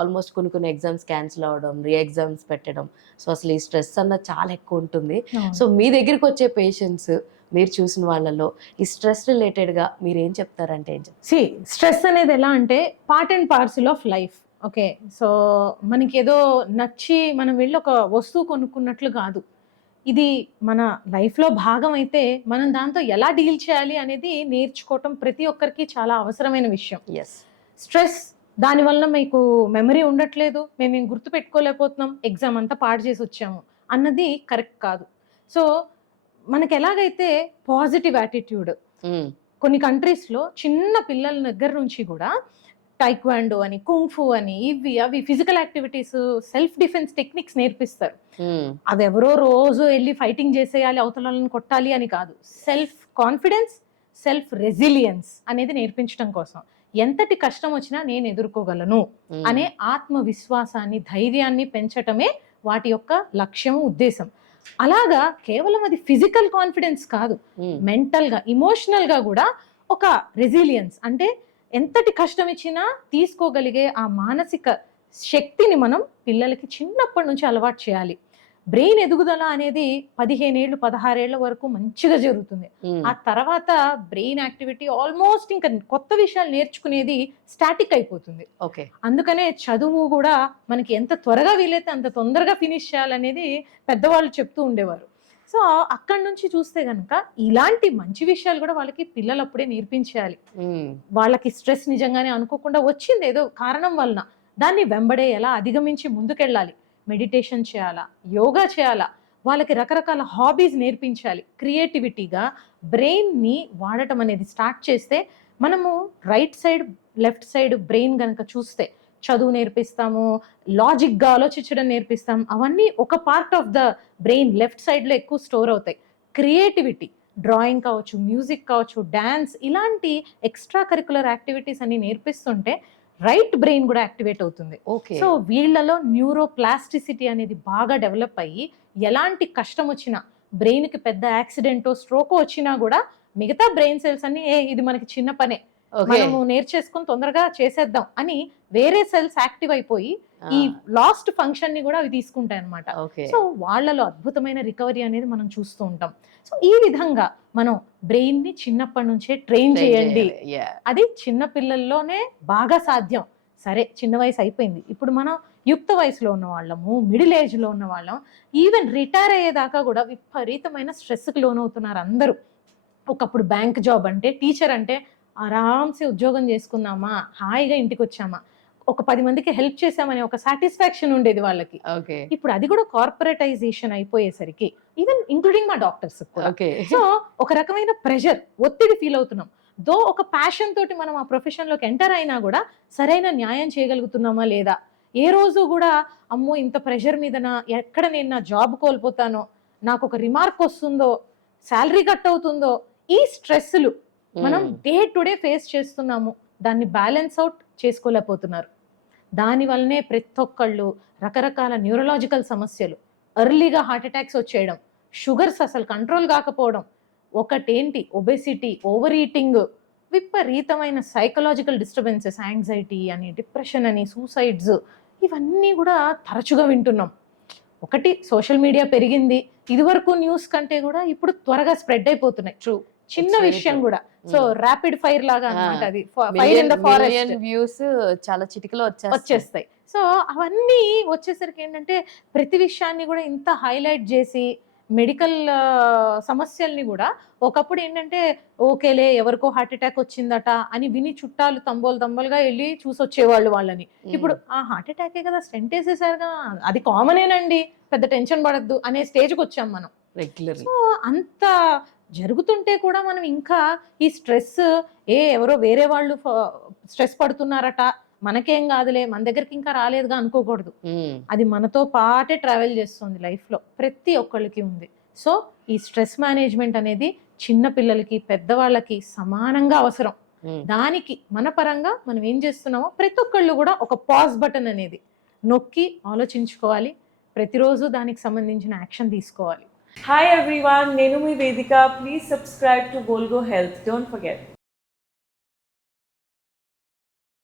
Almost కొన్ని exams cancel అవ్వడం, రీ exams పెట్టడం. సో అసలు ఈ స్ట్రెస్ అన్నది చాలా ఎక్కువ ఉంటుంది. సో మీ దగ్గరికి వచ్చే పేషెంట్స్ మీరు చూసిన వాళ్ళలో ఈ స్ట్రెస్ రిలేటెడ్గా మీరు ఏం చెప్తారంటే ఏం చెప్తారు? స్ట్రెస్ అనేది ఎలా అంటే part and parcel of life. Okay, so మనకి ఏదో నచ్చి మనం వెళ్ళి ఒక వస్తువు కొనుక్కున్నట్లు కాదు. ఇది మన లైఫ్లో భాగం అయితే మనం దాంతో ఎలా డీల్ చేయాలి అనేది నేర్చుకోవటం ప్రతి ఒక్కరికి చాలా అవసరమైన విషయం. ఎస్. స్ట్రెస్ దానివల్ల మీకు మెమరీ ఉండట్లేదు, మేము గుర్తు పెట్టుకోలేకపోతున్నాం, ఎగ్జామ్ అంతా పాడు చేసి వచ్చాము అన్నది కరెక్ట్ కాదు. సో మనకి ఎలాగైతే పాజిటివ్ యాటిట్యూడ్, కొన్ని కంట్రీస్లో చిన్న పిల్లల దగ్గర నుంచి కూడా టైక్వాండో అని, కుంగ్ఫు అని, ఇవి అవి physical activities, self defence techniques నేర్పిస్తారు. అవి ఎవరో రోజు వెళ్ళి ఫైటింగ్ చేసేయాలి, అవతలను కొట్టాలి అని కాదు. సెల్ఫ్ కాన్ఫిడెన్స్, సెల్ఫ్ రెసిలియన్స్ అనేది నేర్పించడం కోసం. ఎంతటి కష్టం వచ్చినా నేను ఎదుర్కోగలను అనే ఆత్మవిశ్వాసాన్ని, ధైర్యాన్ని పెంచటమే వాటి యొక్క లక్ష్యము, ఉద్దేశం. అలాగా కేవలం అది ఫిజికల్ కాన్ఫిడెన్స్ కాదు, మెంటల్ గా, ఇమోషనల్ గా కూడా ఒక రెసిలియన్స్ అంటే ఎంతటి కష్టం ఇచ్చినా తీసుకోగలిగే ఆ మానసిక శక్తిని మనం పిల్లలకి చిన్నప్పటి నుంచి అలవాటు చేయాలి. బ్రెయిన్ ఎదుగుదల అనేది 15 ఏళ్ళు 16 ఏళ్ల వరకు మంచిగా జరుగుతుంది. ఆ తర్వాత బ్రెయిన్ యాక్టివిటీ ఆల్మోస్ట్ ఇంకా కొత్త విషయాలు నేర్చుకునేది స్టాటిక్ అయిపోతుంది. ఓకే, అందుకనే చదువు కూడా మనకి ఎంత త్వరగా వీలైతే అంత తొందరగా ఫినిష్ చేయాలనేది పెద్దవాళ్ళు చెప్తూ ఉండేవారు. సో అక్కడి నుంచి చూస్తే కనుక ఇలాంటి మంచి విషయాలు కూడా వాళ్ళకి పిల్లలప్పుడే నేర్పించేయాలి. వాళ్ళకి స్ట్రెస్ నిజంగానే అనుకోకుండా వచ్చింది ఏదో కారణం వలన, దాన్ని వెంబడే ఎలా అధిగమించి ముందుకెళ్ళాలి, మెడిటేషన్ చేయాలా, యోగా చేయాలా, వాళ్ళకి రకరకాల హాబీస్ నేర్పించాలి. క్రియేటివిటీగా బ్రెయిన్ని వాడటం అనేది స్టార్ట్ చేస్తే, మనము right side left side brain కనుక చూస్తే చదువు నేర్పిస్తాము, లాజిక్గా ఆలోచించడం నేర్పిస్తాం, అవన్నీ ఒక part of the brain left సైడ్లో ఎక్కువ స్టోర్ అవుతాయి. క్రియేటివిటీ, డ్రాయింగ్ కావచ్చు, మ్యూజిక్ కావచ్చు, డ్యాన్స్, ఇలాంటి ఎక్స్ట్రా కరికులర్ యాక్టివిటీస్ అన్ని నేర్పిస్తుంటే రైట్ బ్రెయిన్ కూడా యాక్టివేట్ అవుతుంది. సో వీళ్ళలో న్యూరోప్లాస్టిసిటీ అనేది బాగా డెవలప్ అయ్యి ఎలాంటి కష్టం వచ్చినా, బ్రెయిన్కి పెద్ద యాక్సిడెంటో స్ట్రోకో వచ్చినా కూడా మిగతా బ్రెయిన్ సెల్స్ అన్ని ఇది మనకి చిన్న పనే, మనము నేర్చేసుకొని తొందరగా చేసేద్దాం అని వేరే సెల్స్ యాక్టివ్ అయిపోయి ఈ లాస్ట్ ఫంక్షన్ ని కూడా అవి తీసుకుంటాయి అనమాట. సో వాళ్ళలో అద్భుతమైన రికవరీ అనేది మనం చూస్తూ ఉంటాం. సో ఈ విధంగా మనం బ్రెయిన్ ని చిన్నప్పటి నుంచే ట్రైన్ చేయండి. అది చిన్న పిల్లల్లోనే బాగా సాధ్యం. సరే, చిన్న వయసు అయిపోయింది, ఇప్పుడు మనం యుక్త వయసులో ఉన్న వాళ్ళము, మిడిల్ ఏజ్ లో ఉన్న వాళ్ళం, ఈవెన్ రిటైర్ అయ్యేదాకా కూడా విపరీతమైన స్ట్రెస్కి లోనవుతున్నారు అందరూ. ఒకప్పుడు బ్యాంక్ జాబ్ అంటే, టీచర్ అంటే ఆరామ్సే ఉద్యోగం చేసుకున్నామా, హాయిగా ఇంటికి వచ్చామా, ఒక 10 మందికి హెల్ప్ చేసామనే ఒక సాటిస్ఫాక్షన్ ఉండేది వాళ్ళకి. ఇప్పుడు అది కూడా కార్పొరేటైజేషన్ అయిపోయేసరికి, ఈవెన్ ఇంక్లూడింగ్ మా డాక్టర్స్ కూడా, సో ఒక రకమైన ప్రెషర్, ఒత్తిడి ఫీల్ అవుతున్నాం. దో ఒక ప్యాషన్ తోటి మనం ఆ ప్రొఫెషన్ లోకి ఎంటర్ అయినా కూడా సరైన న్యాయం చేయగలుగుతున్నామా లేదా, ఏ రోజు కూడా అమ్మో ఇంత ప్రెషర్ మీద ఎక్కడ నేను నా జాబ్ కోల్పోతానో, నాకు ఒక రిమార్క్ వస్తుందో, శాలరీ కట్ అవుతుందో, ఈ స్ట్రెస్లు మనం డే టు డే ఫేస్ చేస్తున్నాము. దాన్ని బ్యాలెన్స్ అవుట్ చేసుకోలేకపోతున్నారు. దానివల్లనే ప్రతి ఒక్కళ్ళు రకరకాల న్యూరలాజికల్ సమస్యలు, ఎర్లీగా హార్ట్ అటాక్స్ వచ్చేయడం, షుగర్స్ అసలు కంట్రోల్ కాకపోవడం, ఒకటేంటి ఒబెసిటీ, ఓవర్ ఈటింగ్, విపరీతమైన సైకలాజికల్ డిస్టర్బెన్సెస్, యాంగ్జైటీ అని, డిప్రెషన్ అని, సూసైడ్స్, ఇవన్నీ కూడా తరచుగా వింటున్నాం. ఒకటి సోషల్ మీడియా పెరిగింది, ఇదివరకు న్యూస్ కంటే కూడా ఇప్పుడు త్వరగా స్ప్రెడ్ అయిపోతున్నాయి. ట్రూ, చిన్న విషయం కూడా. సో ర్యాపిడ్ ఫైర్ లాగా అన్నమాట, అది fire in the forest, views చాలా చిటికలో వచ్చేస్తాయి. సో అవన్నీ వచ్చేసరికి ఏంటంటే ప్రతి విషయాన్ని కూడా ఇంత హైలైట్ చేసి, మెడికల్ సమస్యల్ని కూడా ఒకప్పుడు ఏంటంటే ఓకేలే ఎవరికో హార్ట్ అటాక్ వచ్చిందట అని విని చుట్టాలు తంబోలుగా వెళ్ళి చూసొచ్చేవాళ్ళు వాళ్ళని. ఇప్పుడు ఆ హార్ట్ అటాకే కదా, స్టెంట్ వేసేసారుగా, అది కామనేనండి, పెద్ద టెన్షన్ పడద్దు అనే స్టేజ్కి వచ్చాం మనం రెగ్యులర్. సో అంత జరుగుతుంటే కూడా మనం ఇంకా ఈ స్ట్రెస్, ఎవరో వేరే వాళ్ళు స్ట్రెస్ పడుతున్నారట, మనకేం కాదులే, మన దగ్గరికి ఇంకా రాలేదుగా అనుకోకూడదు. అది మనతో పాటే ట్రావెల్ చేస్తుంది లైఫ్ లో, ప్రతి ఒక్కళ్ళకి ఉంది. సో ఈ స్ట్రెస్ మేనేజ్మెంట్ అనేది చిన్న పిల్లలకి, పెద్దవాళ్ళకి సమానంగా అవసరం. దానికి మన పరంగా మనం ఏం చేస్తున్నామో ప్రతి ఒక్కళ్ళు కూడా ఒక పాజ్ బటన్ అనేది నొక్కి ఆలోచించుకోవాలి, ప్రతిరోజు దానికి సంబంధించిన యాక్షన్ తీసుకోవాలి. Hi everyone, Nenu mi Vedika. Please subscribe to Volgo Health. Don't forget.